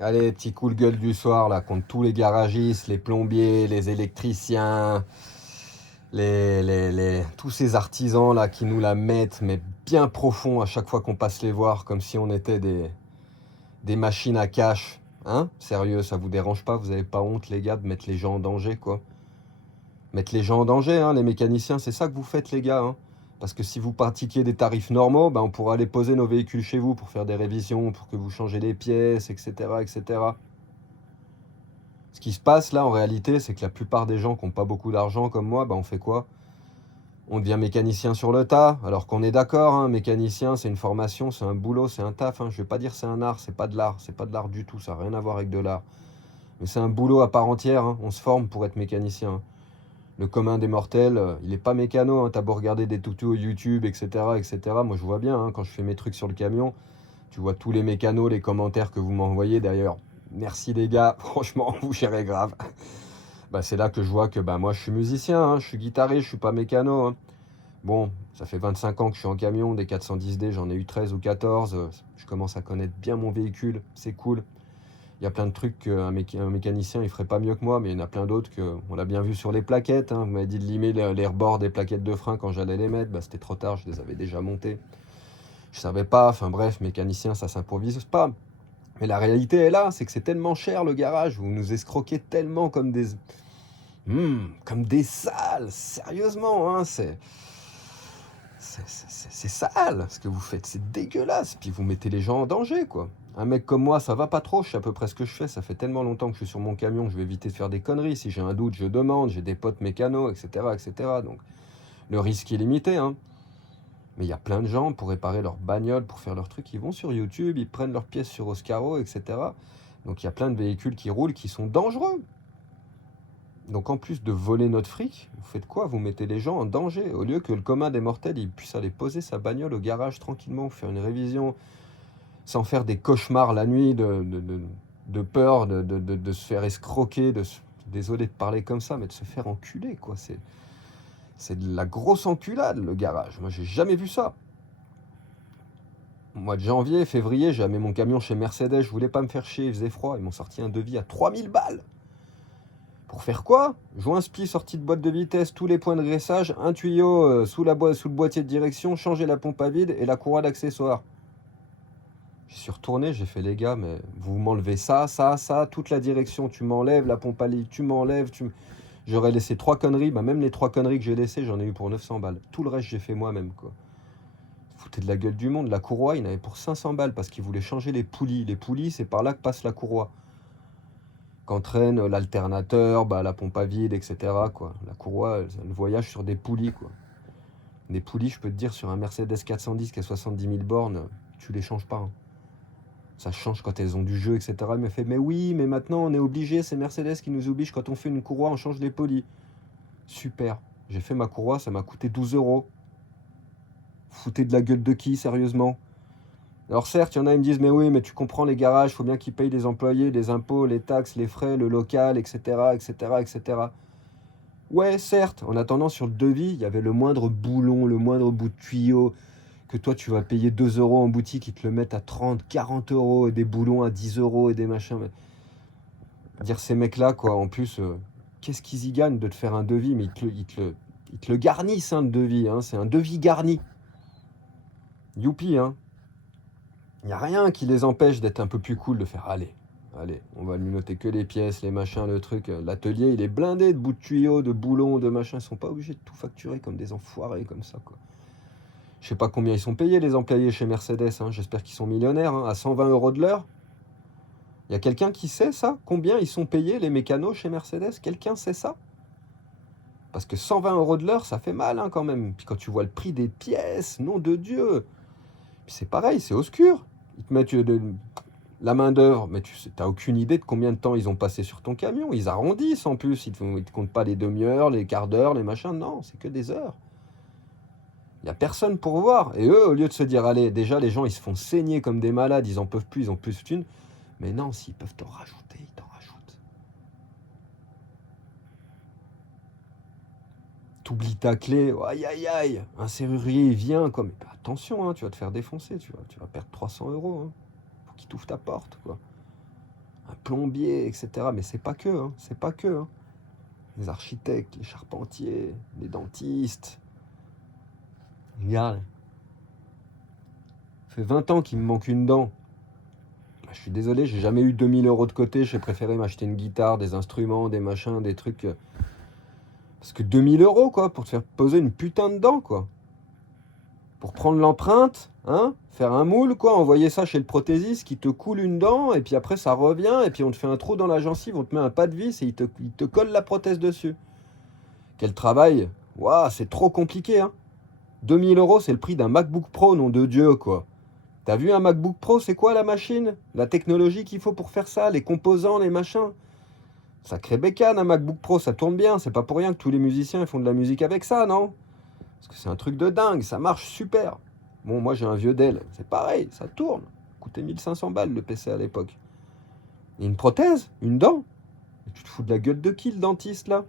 Allez, petit coup de gueule du soir, là, contre tous les garagistes, les plombiers, les électriciens, tous ces artisans, là, qui nous la mettent, mais bien profond à chaque fois qu'on passe les voir, comme si on était des machines à cash. Hein? Sérieux, ça vous dérange pas? Vous avez pas honte, les gars, de mettre les gens en danger, quoi? Mettre les gens en danger, hein, les mécaniciens, c'est ça que vous faites, les gars, hein. Parce que si vous pratiquiez des tarifs normaux, ben, on pourra aller poser nos véhicules chez vous pour faire des révisions, pour que vous changez les pièces, etc., etc. Ce qui se passe là, en réalité, c'est que la plupart des gens qui n'ont pas beaucoup d'argent comme moi, ben, on fait quoi? On devient mécanicien sur le tas, alors qu'on est d'accord, hein, mécanicien, c'est une formation, c'est un boulot, c'est un taf, hein. Je vais pas dire c'est un art, c'est pas de l'art du tout, ça n'a rien à voir avec de l'art. Mais c'est un boulot à part entière, hein. On se forme pour être mécanicien, hein. Le commun des mortels, il n'est pas mécano, hein. T'as beau regarder des tutos YouTube, etc., etc. Moi, je vois bien, hein, quand je fais mes trucs sur le camion, tu vois tous les mécanos, les commentaires que vous m'envoyez d'ailleurs. Merci les gars, franchement, vous gérez grave. Bah, c'est là que je vois que bah, moi, je suis musicien, hein, je suis guitariste, je suis pas mécano, hein. Bon, ça fait 25 ans que je suis en camion, des 410D, j'en ai eu 13 ou 14. Je commence à connaître bien mon véhicule, c'est cool. Il y a plein de trucs qu'un mécanicien il ferait pas mieux que moi, mais il y en a plein d'autres que on l'a bien vu sur les plaquettes, hein. Vous m'avez dit de limer les rebords des plaquettes de frein quand j'allais les mettre, bah, c'était trop tard, je les avais déjà montées. Je savais pas, enfin bref, mécanicien ça s'improvise pas. Mais la réalité est là, c'est que c'est tellement cher le garage, vous nous escroquez tellement comme des sales, sérieusement, hein, c'est sale ce que vous faites, c'est dégueulasse. Puis vous mettez les gens en danger, quoi. Un mec comme moi, ça va pas trop, je sais à peu près ce que je fais. Ça fait tellement longtemps que je suis sur mon camion que je vais éviter de faire des conneries. Si j'ai un doute, je demande, j'ai des potes mécanos, etc., etc. Donc le risque est limité, hein. Mais il y a plein de gens pour réparer leur bagnole, pour faire leurs trucs, ils vont sur YouTube, ils prennent leurs pièces sur Oscaro, etc. Donc il y a plein de véhicules qui roulent qui sont dangereux. Donc en plus de voler notre fric, vous faites quoi? Vous mettez les gens en danger. Au lieu que le commun des mortels il puisse aller poser sa bagnole au garage tranquillement, faire une révision, sans faire des cauchemars la nuit de peur de se faire escroquer, désolé de parler comme ça, mais de se faire enculer, quoi. C'est de la grosse enculade, le garage. Moi, j'ai jamais vu ça. Au mois de janvier, février, j'ai amené mon camion chez Mercedes, je voulais pas me faire chier, il faisait froid. Ils m'ont sorti un devis à 3000 balles. Pour faire quoi? Joint spi, sortie de boîte de vitesse, tous les points de graissage, un tuyau sous le boîtier de direction, changer la pompe à vide et la courroie d'accessoires. Je suis retourné, j'ai fait les gars, mais vous m'enlevez ça, ça, ça, toute la direction, tu m'enlèves, la pompe à vide, tu m'enlèves, J'aurais laissé 3 conneries, bah même les 3 conneries que j'ai laissées, j'en ai eu pour 900 balles. Tout le reste, j'ai fait moi-même, quoi. Foutez de la gueule du monde, la courroie, il en avait pour 500 balles parce qu'il voulait changer les poulies. Les poulies, c'est par là que passe la courroie. Qu'entraîne l'alternateur, bah, la pompe à vide, etc., quoi. La courroie, elle voyage sur des poulies, quoi. Des poulies, je peux te dire, sur un Mercedes 410 qui a 70 000 bornes, tu les changes pas, hein. Ça change quand elles ont du jeu, etc. Il me fait, mais oui, mais maintenant on est obligé, c'est Mercedes qui nous oblige, quand on fait une courroie, on change les poulies. Super. J'ai fait ma courroie, ça m'a coûté 12 euros. Foutez de la gueule de qui, sérieusement? Alors certes, il y en a, ils me disent, mais oui, mais tu comprends les garages, il faut bien qu'ils payent les employés, les impôts, les taxes, les frais, le local, etc., etc., etc. Ouais, certes, en attendant, sur le devis, il y avait le moindre boulon, le moindre bout de tuyau, que toi, tu vas payer 2 euros en boutique, ils te le mettent à 30, 40 euros, et des boulons à 10 euros, et des machins. Mais dire ces mecs-là, quoi, en plus, qu'est-ce qu'ils y gagnent de te faire un devis? Mais ils te le garnissent, hein, le devis, hein, c'est un devis garni. Youpi, hein. Il n'y a rien qui les empêche d'être un peu plus cool, de faire, allez, allez, on va lui noter que les pièces, les machins, le truc. L'atelier, il est blindé de bouts de tuyaux, de boulons, de machins. Ils sont pas obligés de tout facturer comme des enfoirés, comme ça, quoi. Je sais pas combien ils sont payés, les employés chez Mercedes, hein. J'espère qu'ils sont millionnaires, hein, à 120 euros de l'heure. Il y a quelqu'un qui sait ça? Combien ils sont payés, les mécanos chez Mercedes? Quelqu'un sait ça? Parce que 120 euros de l'heure, ça fait mal, hein, quand même. Puis quand tu vois le prix des pièces, nom de Dieu. Puis c'est pareil, c'est obscur. Ils te mettent la main-d'œuvre, mais tu n'as aucune idée de combien de temps ils ont passé sur ton camion. Ils arrondissent en plus. Ils ne te comptent pas les demi-heures, les quarts d'heure, les machins. Non, c'est que des heures. Il n'y a personne pour voir. Et eux, au lieu de se dire, allez, déjà, les gens, ils se font saigner comme des malades. Ils en peuvent plus, ils ont plus de thunes. Mais non, s'ils peuvent t'en rajouter, ils t'en rajoutent. T'oublies ta clé. Oh, aïe, aïe, aïe. Un serrurier, il vient. Quoi. Mais attention, hein, tu vas te faire défoncer. Tu vas perdre 300 euros. Hein. Faut qu'il t'ouvre ta porte, quoi. un plombier, etc. Mais c'est pas que, hein, c'est pas que. Hein. Les architectes, les charpentiers, les dentistes. Regarde, ça fait 20 ans qu'il me manque une dent. Je suis désolé, j'ai jamais eu 2 000 € de côté. J'ai préféré m'acheter une guitare, des instruments, des machins, des trucs. Parce que 2 000 € quoi, pour te faire poser une putain de dent, quoi. Pour prendre l'empreinte, hein, faire un moule, quoi, envoyer ça chez le prothésiste qui te coule une dent, et puis après ça revient, et puis on te fait un trou dans la gencive, on te met un pas de vis et il te colle la prothèse dessus. Quel travail! Waouh, c'est trop compliqué, hein. 2 000 € c'est le prix d'un MacBook Pro, nom de Dieu, quoi. T'as vu un MacBook Pro, c'est quoi la machine? La technologie qu'il faut pour faire ça, les composants, les machins. Sacré bécane, un MacBook Pro, ça tourne bien. C'est pas pour rien que tous les musiciens font de la musique avec ça, non? Parce que c'est un truc de dingue, ça marche super. Bon, moi j'ai un vieux Dell, c'est pareil, ça tourne. Coûtait 1500 balles le PC à l'époque. Et une prothèse? Une dent? Tu te fous de la gueule de qui, le dentiste, là?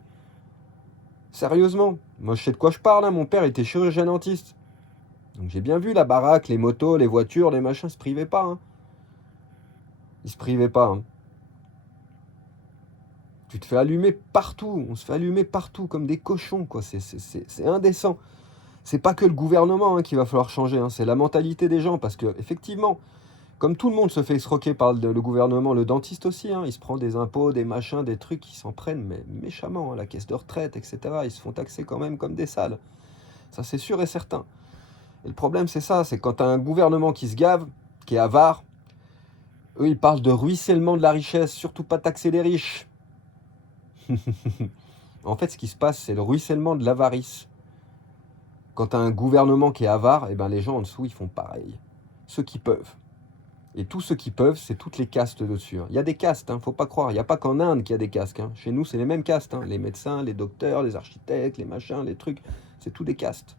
Sérieusement, moi je sais de quoi je parle, hein. Mon père était chirurgien dentiste. Donc j'ai bien vu la baraque, les motos, les voitures, les machins, ils se privaient pas, hein. Ils se privaient pas, hein. Tu te fais allumer partout, on se fait allumer partout comme des cochons, quoi. C'est indécent. C'est pas que le gouvernement, hein, qu'il va falloir changer, hein, c'est la mentalité des gens. Parce que, effectivement, comme tout le monde se fait escroquer par le gouvernement, le dentiste aussi, hein, il se prend des impôts, des machins, des trucs, ils s'en prennent mais méchamment, hein, la caisse de retraite, etc. Ils se font taxer quand même comme des salles. Ça, c'est sûr et certain. Et le problème, c'est ça, c'est quand tu as un gouvernement qui se gave, qui est avare, eux, ils parlent de ruissellement de la richesse, surtout pas taxer les riches. En fait, ce qui se passe, c'est le ruissellement de l'avarice. Quand tu as un gouvernement qui est avare, eh ben, les gens en dessous, ils font pareil. Ceux qui peuvent. Et tous ceux qui peuvent, c'est toutes les castes dessus. Il y a des castes, hein, faut pas croire. Il n'y a pas qu'en Inde qu'il y a des castes. Hein. Chez nous, c'est les mêmes castes. Hein. Les médecins, les docteurs, les architectes, les machins, les trucs. C'est tous des castes.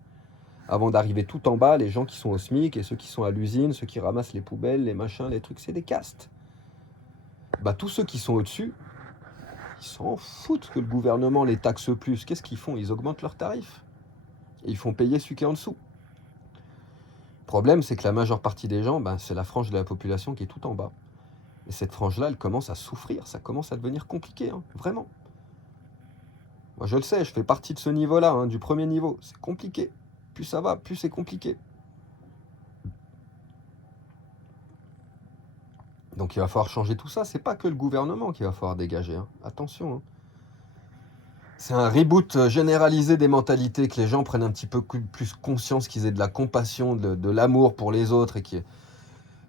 Avant d'arriver tout en bas, les gens qui sont au SMIC et ceux qui sont à l'usine, ceux qui ramassent les poubelles, les machins, les trucs, c'est des castes. Bah, tous ceux qui sont au-dessus, ils s'en foutent que le gouvernement les taxe plus. Qu'est-ce qu'ils font? Ils augmentent leurs tarifs. Et ils font payer celui qui est en dessous. Le problème, c'est que la majeure partie des gens, ben, c'est la frange de la population qui est tout en bas. Et cette frange-là, elle commence à souffrir, ça commence à devenir compliqué, hein, vraiment. Moi, je le sais, je fais partie de ce niveau-là, hein, du premier niveau. C'est compliqué. Plus ça va, plus c'est compliqué. Donc il va falloir changer tout ça. C'est pas que le gouvernement qu'il va falloir dégager. Hein. Attention. Hein. C'est un reboot généralisé des mentalités, que les gens prennent un petit peu plus conscience, qu'ils aient de la compassion, de l'amour pour les autres et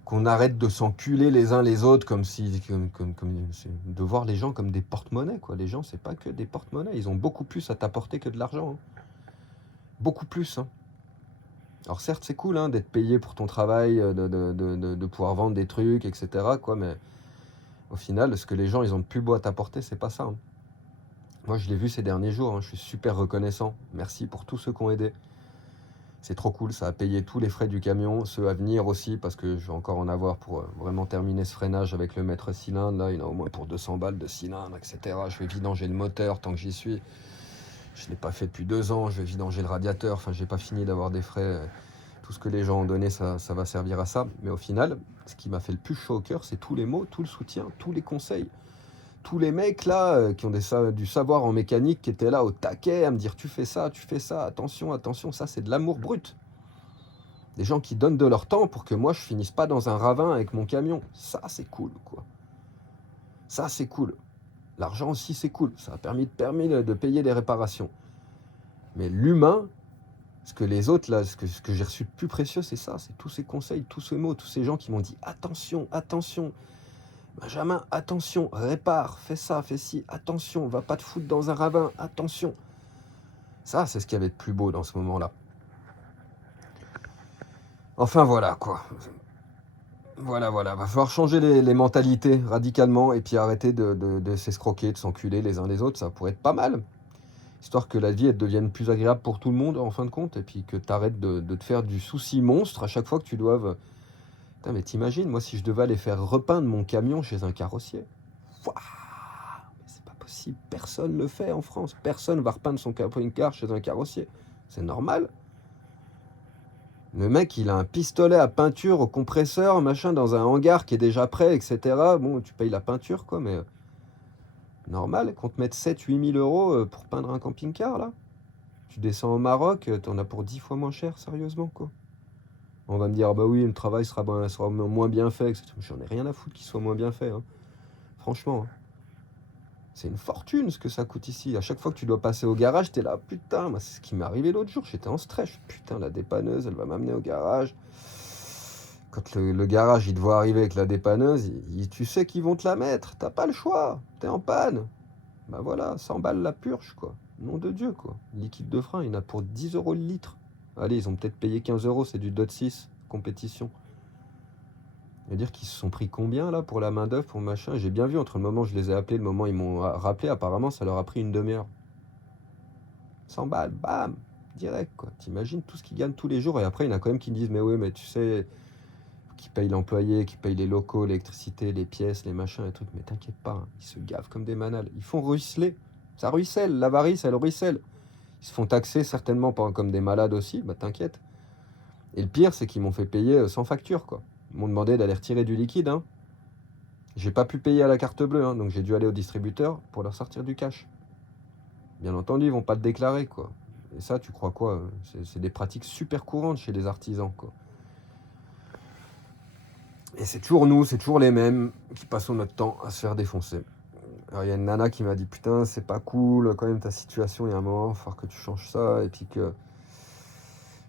qu'on arrête de s'enculer les uns les autres comme si, de voir les gens comme des porte-monnaies, quoi. Les gens, c'est pas que des porte-monnaies. Ils ont beaucoup plus à t'apporter que de l'argent. Hein. Beaucoup plus. Hein. Alors certes, c'est cool, hein, d'être payé pour ton travail, de pouvoir vendre des trucs, etc. Quoi, mais au final, ce que les gens, ils ont de plus beau à t'apporter, c'est pas ça. Hein. Moi, je l'ai vu ces derniers jours, hein, je suis super reconnaissant. Merci pour tous ceux qui ont aidé. C'est trop cool, ça a payé tous les frais du camion, ceux à venir aussi, parce que je vais encore en avoir pour vraiment terminer ce freinage avec le maître cylindre. Là, il y en a au moins pour 200 balles de cylindre, etc. Je vais vidanger le moteur tant que j'y suis. Je ne l'ai pas fait depuis 2 ans, je vais vidanger le radiateur. Enfin, j'ai pas fini d'avoir des frais. Tout ce que les gens ont donné, ça va servir à ça. Mais au final, ce qui m'a fait le plus chaud au cœur, c'est tous les mots, tout le soutien, tous les conseils. Tous les mecs là qui ont du savoir en mécanique, qui étaient là au taquet à me dire tu fais ça, attention, attention, ça c'est de l'amour brut. Des gens qui donnent de leur temps pour que moi je finisse pas dans un ravin avec mon camion. Ça c'est cool, quoi. Ça c'est cool. L'argent aussi c'est cool. Ça a permis de payer les réparations. Mais l'humain, ce que les autres là, ce que j'ai reçu de plus précieux, c'est ça. C'est tous ces conseils, tous ces mots, tous ces gens qui m'ont dit attention, attention. Benjamin, attention, répare, fais ça, fais ci, attention, va pas te foutre dans un ravin, attention. Ça, c'est ce qu'il y avait de plus beau dans ce moment-là. Enfin, voilà, quoi. Voilà, va falloir changer les mentalités radicalement et puis arrêter de s'escroquer, de s'enculer les uns les autres, ça pourrait être pas mal. Histoire que la vie, elle devienne plus agréable pour tout le monde, en fin de compte, et puis que tu arrêtes de te faire du souci monstre à chaque fois que tu doives... Putain, mais t'imagines, moi, si je devais aller faire repeindre mon camion chez un carrossier. Wouah, mais c'est pas possible, personne ne le fait en France. Personne va repeindre son camping-car chez un carrossier. C'est normal. Le mec, il a un pistolet à peinture au compresseur, machin, dans un hangar qui est déjà prêt, etc. Bon, tu payes la peinture, quoi, mais normal qu'on te mette 7 000 à 8 000 € pour peindre un camping-car, là. Tu descends au Maroc, t'en as pour 10 fois moins cher, sérieusement, quoi. On va me dire, ah bah oui, le travail sera moins bien fait, etc. J'en ai rien à foutre qu'il soit moins bien fait, hein. Franchement, hein. C'est une fortune ce que ça coûte ici. À chaque fois que tu dois passer au garage, t'es là, putain, moi, c'est ce qui m'est arrivé l'autre jour, j'étais en stress. Putain, la dépanneuse, elle va m'amener au garage. Quand le garage, il te voit arriver avec la dépanneuse, tu sais qu'ils vont te la mettre, t'as pas le choix, t'es en panne. Bah voilà, 100 balles la purge, quoi. Nom de Dieu, quoi. Liquide de frein, il y en a pour 10 € le litre. Allez, ils ont peut-être payé 15 €, c'est du DOT 6, compétition. C'est-à-dire qu'ils se sont pris combien là pour la main-d'œuvre, pour machin. J'ai bien vu entre le moment où je les ai appelés, le moment où ils m'ont rappelé, apparemment ça leur a pris une demi-heure. 100 balles, bam, direct quoi. T'imagines tout ce qu'ils gagnent tous les jours et après il y en a quand même qui me disent mais oui mais tu sais, qui payent l'employé, qui payent les locaux, l'électricité, les pièces, les machins, les trucs. Mais t'inquiète pas, hein, ils se gavent comme des manales. Ils font ruisseler. Ça ruisselle, l'avarice elle ruisselle. Ils se font taxer certainement comme des malades aussi, bah t'inquiète. Et le pire c'est qu'ils m'ont fait payer sans facture quoi. Ils m'ont demandé d'aller retirer du liquide, hein. J'ai pas pu payer à la carte bleue, hein, donc j'ai dû aller au distributeur pour leur sortir du cash. Bien entendu, ils vont pas te déclarer, quoi. Et ça, tu crois quoi? C'est des pratiques super courantes chez les artisans, quoi. Et c'est toujours nous, c'est toujours les mêmes qui passons notre temps à se faire défoncer. Alors il y a une nana qui m'a dit putain, c'est pas cool, quand même ta situation, il y a un moment, il va falloir que tu changes ça, et puis que.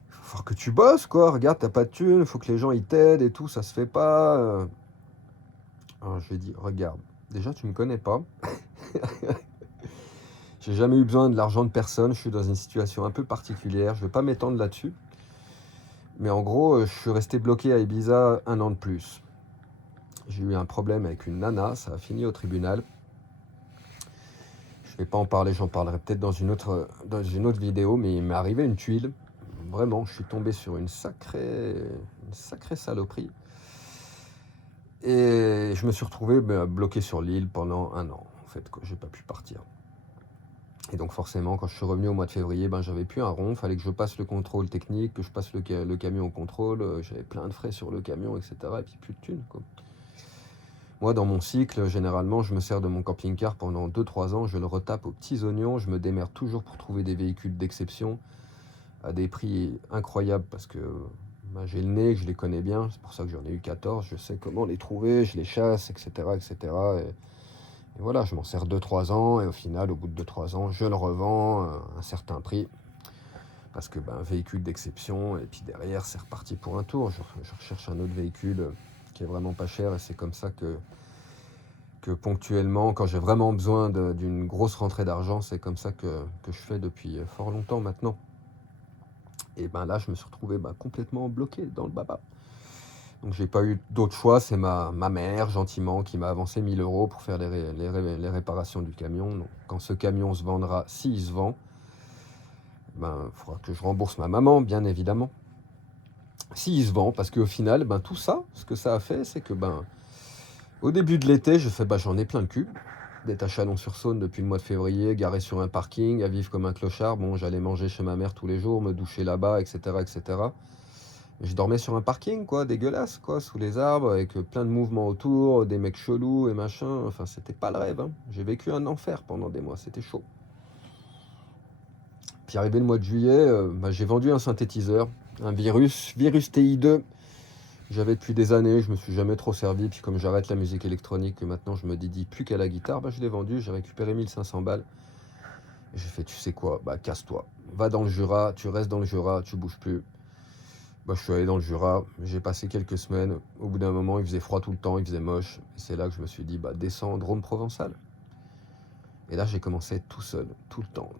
Il va falloir que tu bosses, quoi. Regarde, t'as pas de thunes, il faut que les gens ils t'aident et tout, ça se fait pas. Alors je lui ai dit, regarde, déjà tu me connais pas. J'ai jamais eu besoin de l'argent de personne, je suis dans une situation un peu particulière, je vais pas m'étendre là-dessus. Mais en gros, je suis resté bloqué à Ibiza 1 an de plus. J'ai eu un problème avec une nana, ça a fini au tribunal. Je vais pas en parler, j'en parlerai peut-être dans une autre vidéo, mais il m'est arrivé une tuile. Vraiment, je suis tombé sur une sacrée saloperie. Et je me suis retrouvé bloqué sur l'île pendant 1 an, en fait, quoi. J'ai pas pu partir. Et donc forcément, quand je suis revenu au mois de février, j'avais plus un rond, fallait que je passe le contrôle technique, que je passe le camion au contrôle, j'avais plein de frais sur le camion, etc. Et puis plus de thunes, quoi. Moi, dans mon cycle, généralement, je me sers de mon camping-car pendant 2-3 ans, je le retape aux petits oignons, je me démerde toujours pour trouver des véhicules d'exception à des prix incroyables parce que j'ai le nez, je les connais bien, c'est pour ça que j'en ai eu 14, je sais comment les trouver, je les chasse, etc. etc. Et voilà, je m'en sers 2-3 ans et au final, au bout de 2-3 ans, je le revends à un certain prix parce que véhicule d'exception et puis derrière, c'est reparti pour un tour. Je recherche un autre véhicule qui est vraiment pas cher et c'est comme ça que ponctuellement, quand j'ai vraiment besoin d'une grosse rentrée d'argent, c'est comme ça que je fais depuis fort longtemps maintenant. Et là, je me suis retrouvé complètement bloqué dans le baba. Donc j'ai pas eu d'autre choix, c'est ma mère gentiment qui m'a avancé 1 000 € pour faire les réparations du camion. Donc quand ce camion se vendra, s'il se vend, il faudra que je rembourse ma maman, bien évidemment. S'il se vend, parce qu'au final, tout ça, ce que ça a fait, c'est que au début de l'été, je fais j'en ai plein le cul d'être à Chalon-sur-Saône depuis le mois de février, garé sur un parking, à vivre comme un clochard. Bon, j'allais manger chez ma mère tous les jours, me doucher là-bas, etc., etc. Je dormais sur un parking, quoi, dégueulasse, quoi, sous les arbres, avec plein de mouvements autour, des mecs chelous et machin. Enfin, c'était pas le rêve, hein. J'ai vécu un enfer pendant des mois, c'était chaud. Puis arrivé le mois de juillet, j'ai vendu un synthétiseur, un virus TI2. J'avais depuis des années, je me suis jamais trop servi. Puis comme j'arrête la musique électronique, maintenant je me dédie plus qu'à la guitare, je l'ai vendu, j'ai récupéré 1500 balles. Et j'ai fait, tu sais quoi, casse-toi. Va dans le Jura, tu restes dans le Jura, tu bouges plus. Je suis allé dans le Jura, j'ai passé quelques semaines. Au bout d'un moment, il faisait froid tout le temps, il faisait moche. Et c'est là que je me suis dit, descends en Drôme provençal. Et là, j'ai commencé à être tout seul, tout le temps,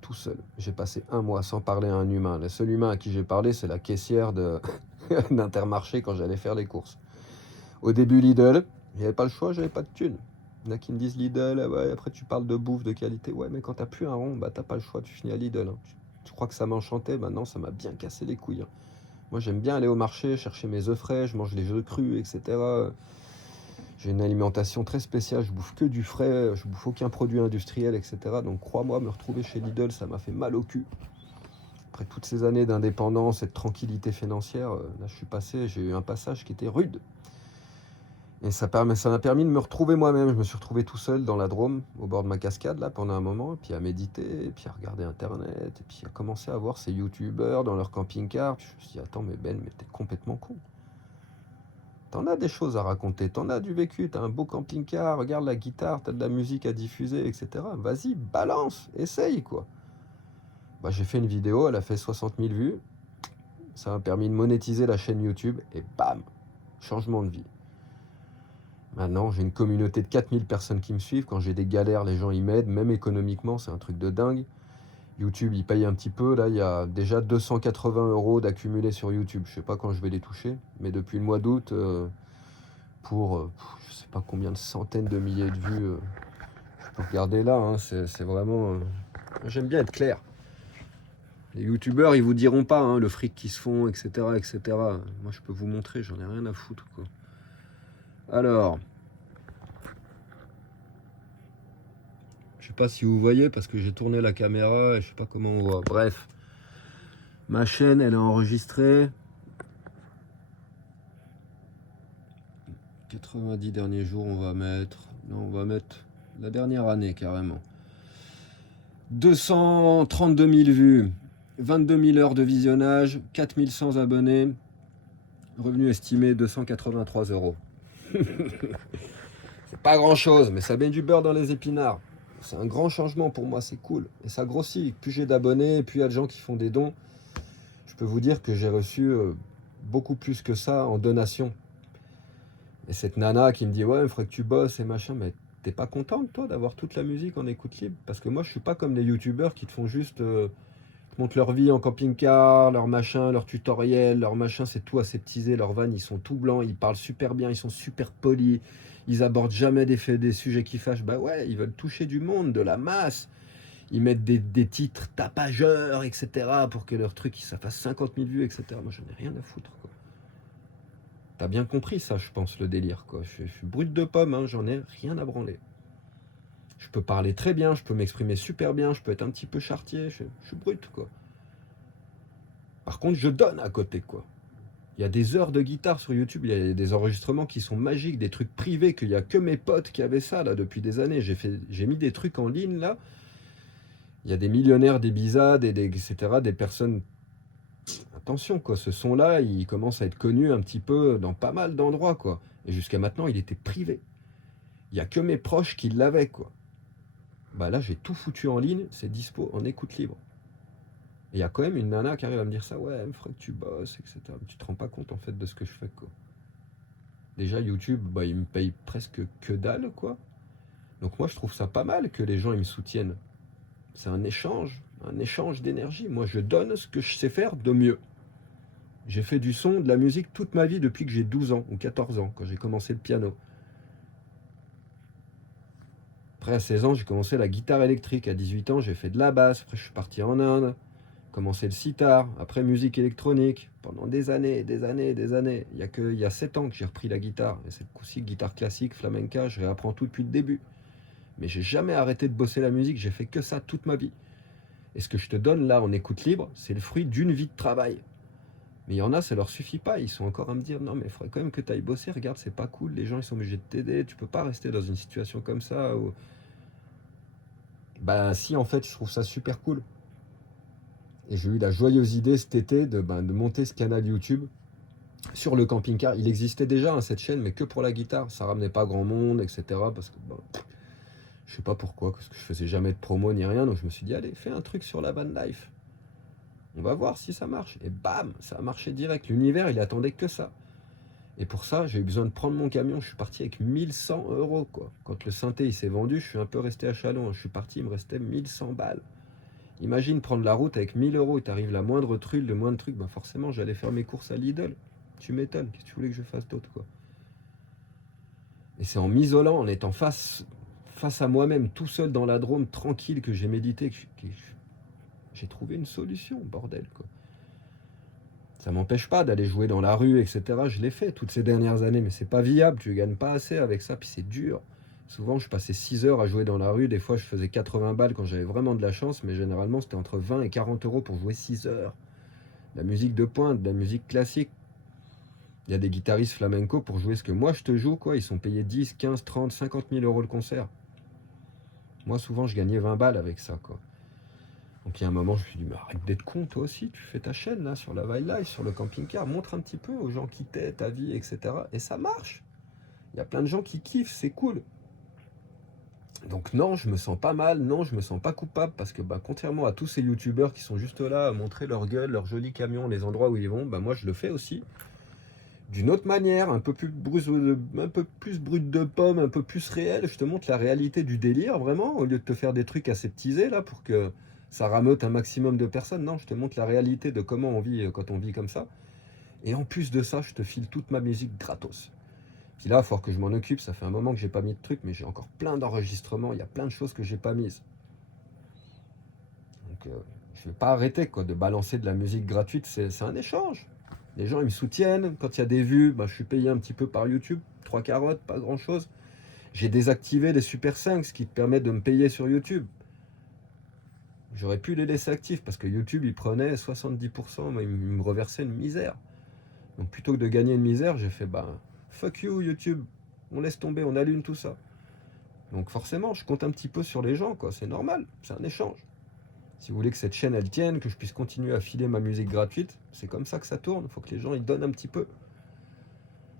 tout seul. J'ai passé 1 mois sans parler à un humain. Le seul humain à qui j'ai parlé, c'est la caissière d'Intermarché quand j'allais faire les courses. Au début, Lidl, j'avais pas le choix, j'avais pas de thunes. Il y en a qui me disent Lidl, ouais, après tu parles de bouffe, de qualité. Ouais, mais quand t'as plus un rond, t'as pas le choix, tu finis à Lidl, hein. Tu crois que ça m'enchantait? Non, ça m'a bien cassé les couilles, hein. Moi, j'aime bien aller au marché, chercher mes œufs frais, je mange les œufs crus, etc. J'ai une alimentation très spéciale, je bouffe que du frais, je bouffe aucun produit industriel, etc. Donc crois-moi, me retrouver chez Lidl, ça m'a fait mal au cul. Après toutes ces années d'indépendance et de tranquillité financière, là je suis passé, j'ai eu un passage qui était rude. Et ça m'a permis de me retrouver moi-même. Je me suis retrouvé tout seul dans la Drôme, au bord de ma cascade, là, pendant un moment, et puis à méditer, et puis à regarder Internet, et puis à commencer à voir ces youtubeurs dans leur camping-car. Puis je me suis dit, attends, mais Ben, mais t'es complètement con. T'en as des choses à raconter, t'en as du vécu, t'as un beau camping-car, regarde la guitare, t'as de la musique à diffuser, etc. Vas-y, balance, essaye, quoi. Bah, j'ai fait une vidéo, elle a fait 60 000 vues. Ça m'a permis de monétiser la chaîne YouTube, et bam, changement de vie. Maintenant, j'ai une communauté de 4000 personnes qui me suivent. Quand j'ai des galères, les gens y m'aident, même économiquement, c'est un truc de dingue. YouTube, il paye un petit peu. Là, il y a déjà 280 euros d'accumulés sur YouTube. Je sais pas quand je vais les toucher, mais depuis le mois d'août, je sais pas combien de centaines de milliers de vues, je peux regarder là. Hein, c'est vraiment. J'aime bien être clair. Les youtubeurs, ils vous diront pas hein, le fric qu'ils se font, etc., etc. Moi, je peux vous montrer, j'en ai rien à foutre, quoi. Alors. Je sais pas si vous voyez parce que j'ai tourné la caméra et je sais pas comment on voit. Bref, ma chaîne elle est enregistrée. 90 derniers jours on va mettre. Non, on va mettre la dernière année carrément. 232 000 vues, 22 000 heures de visionnage, 4100 abonnés, revenu estimé 283 euros. C'est pas grand chose, mais ça met du beurre dans les épinards. C'est un grand changement pour moi, c'est cool. Et ça grossit. Plus j'ai d'abonnés, plus il y a de gens qui font des dons. Je peux vous dire que j'ai reçu beaucoup plus que ça en donation. Et cette nana qui me dit ouais, il faudrait que tu bosses et machin, mais t'es pas contente toi d'avoir toute la musique en écoute libre? Parce que moi je suis pas comme les youtubeurs qui te font juste te montrent leur vie en camping-car, leur machin, leur tutoriel, leur machin, c'est tout aseptisé, leurs vannes ils sont tout blancs, ils parlent super bien, ils sont super polis, ils abordent jamais des sujets qui fâchent. Bah ouais, ils veulent toucher du monde, de la masse. Ils mettent des titres tapageurs, etc. pour que leur truc ça fasse 50 000 vues, etc. Moi, j'en ai rien à foutre, quoi. T'as bien compris ça, je pense, le délire, quoi. Je suis brut de pomme, hein, j'en ai rien à branler. Je peux parler très bien, je peux m'exprimer super bien, je peux être un petit peu chartier, je suis brut, quoi. Par contre, je donne à côté, quoi. Il y a des heures de guitare sur YouTube, il y a des enregistrements qui sont magiques, des trucs privés, qu'il n'y a que mes potes qui avaient ça, là, depuis des années. J'ai mis des trucs en ligne, là. Il y a des millionnaires, des bizades, etc., des personnes. Attention, quoi, ce son-là, il commence à être connu un petit peu dans pas mal d'endroits, quoi. Et jusqu'à maintenant, il était privé. Il n'y a que mes proches qui l'avaient, quoi. Bah là, j'ai tout foutu en ligne, c'est dispo en écoute libre. Et il y a quand même une nana qui arrive à me dire ça, ouais, il faudrait que tu bosses, etc. Mais tu te rends pas compte, en fait, de ce que je fais, quoi. Déjà, YouTube, bah, il me paye presque que dalle, quoi. Donc moi, je trouve ça pas mal que les gens, ils me soutiennent. C'est un échange d'énergie. Moi, je donne ce que je sais faire de mieux. J'ai fait du son, de la musique toute ma vie depuis que j'ai 12 ans ou 14 ans, quand j'ai commencé le piano. Après, à 16 ans, j'ai commencé la guitare électrique. À 18 ans, j'ai fait de la basse. Après, je suis parti en Inde, commencé le sitar. Après, musique électronique. Pendant des années, des années, des années. Il y a 7 ans que j'ai repris la guitare. Et cette coup-ci, guitare classique, flamenca, je réapprends tout depuis le début. Mais j'ai jamais arrêté de bosser la musique. J'ai fait que ça toute ma vie. Et ce que je te donne là en écoute libre, c'est le fruit d'une vie de travail. Mais il y en a, ça leur suffit pas. Ils sont encore à me dire non, mais il faudrait quand même que tu ailles bosser. Regarde, c'est pas cool. Les gens, ils sont obligés de t'aider. Tu peux pas rester dans une situation comme ça. Où... Bah, si, en fait, je trouve ça super cool. Et j'ai eu la joyeuse idée cet été de monter ce canal YouTube sur le camping-car. Il existait déjà hein, cette chaîne, mais que pour la guitare. Ça ramenait pas grand monde, etc. Parce que je sais pas pourquoi, parce que je faisais jamais de promo ni rien. Donc je me suis dit, allez, fais un truc sur la van life. On va voir si ça marche. Et bam, ça a marché direct. L'univers, il attendait que ça. Et pour ça, j'ai eu besoin de prendre mon camion. Je suis parti avec 1100 euros, quoi. Quand le synthé, il s'est vendu, je suis un peu resté à Chalon. Je suis parti, il me restait 1100 balles. Imagine prendre la route avec 1000 euros et t'arrives la moindre trulle, le moindre truc. Bah forcément, j'allais faire mes courses à Lidl. Tu m'étonnes. Qu'est-ce que tu voulais que je fasse d'autre, quoi? Et c'est en m'isolant, en étant face à moi-même, tout seul dans la Drôme, tranquille, que j'ai médité, que j'ai trouvé une solution, bordel, quoi. Ça m'empêche pas d'aller jouer dans la rue, etc. Je l'ai fait toutes ces dernières années, mais c'est pas viable, tu gagnes pas assez avec ça, puis c'est dur. Souvent, je passais 6 heures à jouer dans la rue. Des fois, je faisais 80 balles quand j'avais vraiment de la chance, mais généralement, c'était entre 20 et 40 euros pour jouer 6 heures. De la musique de pointe, de la musique classique. Il y a des guitaristes flamenco pour jouer ce que moi je te joue, quoi. Ils sont payés 10, 15, 30, 50 000 euros le concert. Moi, souvent, je gagnais 20 balles avec ça, quoi. Donc, il y a un moment, je me suis dit, mais arrête d'être con, toi aussi. Tu fais ta chaîne, là, sur la Wildlife, sur le camping-car. Montre un petit peu aux gens qui t'es, ta vie, etc. Et ça marche. Il y a plein de gens qui kiffent, c'est cool. Donc non, je me sens pas mal, non, je me sens pas coupable parce que bah, contrairement à tous ces youtubeurs qui sont juste là à montrer leur gueule, leur joli camion, les endroits où ils vont, bah moi je le fais aussi. D'une autre manière, un peu plus brut de pomme, un peu plus réel, je te montre la réalité du délire vraiment, au lieu de te faire des trucs aseptisés là pour que ça rameute un maximum de personnes. Non, je te montre la réalité de comment on vit quand on vit comme ça. Et en plus de ça, je te file toute ma musique gratos. Puis là, il faut que je m'en occupe. Ça fait un moment que j'ai pas mis de trucs, mais j'ai encore plein d'enregistrements. Il y a plein de choses que j'ai pas mises. Donc, je vais pas arrêter quoi, de balancer de la musique gratuite. C'est un échange. Les gens, ils me soutiennent. Quand il y a des vues, bah, je suis payé un petit peu par YouTube. 3 carottes, pas grand-chose. J'ai désactivé les Super 5, ce qui te permet de me payer sur YouTube. J'aurais pu les laisser actifs parce que YouTube, il prenait 70%, mais il me reversait une misère. Donc plutôt que de gagner une misère, j'ai fait, bah, fuck you YouTube. On laisse tomber, on allume tout ça. Donc forcément, je compte un petit peu sur les gens, quoi. C'est normal, c'est un échange. Si vous voulez que cette chaîne, elle tienne, que je puisse continuer à filer ma musique gratuite, c'est comme ça que ça tourne. Il faut que les gens, ils donnent un petit peu.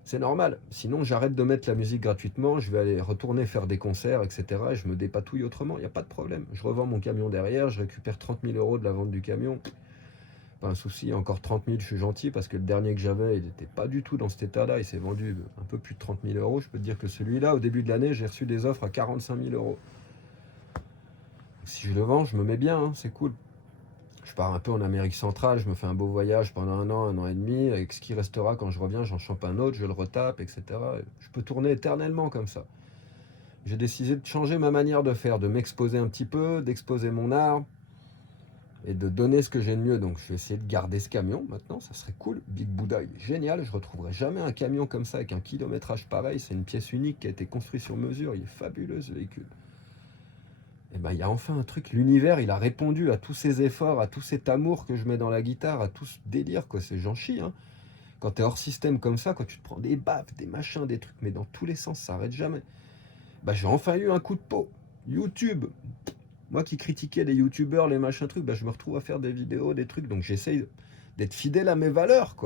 C'est normal. Sinon, j'arrête de mettre la musique gratuitement, je vais aller retourner faire des concerts, etc. Et je me dépatouille autrement, il n'y a pas de problème. Je revends mon camion derrière, je récupère 30 000 euros de la vente du camion. Pas un souci, encore 30 000, je suis gentil, parce que le dernier que j'avais, il n'était pas du tout dans cet état-là. Il s'est vendu un peu plus de 30 000 euros. Je peux te dire que celui-là, au début de l'année, j'ai reçu des offres à 45 000 euros. Si je le vends, je me mets bien, hein, c'est cool. Je pars un peu en Amérique centrale, je me fais un beau voyage pendant un an et demi. Avec ce qui restera quand je reviens, j'en chope un autre, je le retape, etc. Je peux tourner éternellement comme ça. J'ai décidé de changer ma manière de faire, de m'exposer un petit peu, d'exposer mon art et de donner ce que j'ai de mieux. Donc je vais essayer de garder ce camion maintenant, ça serait cool. Big Buddha, il est génial, je retrouverai jamais un camion comme ça avec un kilométrage pareil. C'est une pièce unique qui a été construite sur mesure, il est fabuleux ce véhicule. Et ben il y a enfin un truc, l'univers il a répondu à tous ces efforts, à tout cet amour que je mets dans la guitare, à tout ce délire, quoi, c'est j'en chie, hein. Quand t'es hors système comme ça, quand tu te prends des baffes, des machins, des trucs, mais dans tous les sens, ça arrête jamais. Bah j'ai enfin eu un coup de peau. YouTube. Moi qui critiquais les youtubeurs, les machins trucs, bah je me retrouve à faire des vidéos, des trucs, donc j'essaye d'être fidèle à mes valeurs, quoi.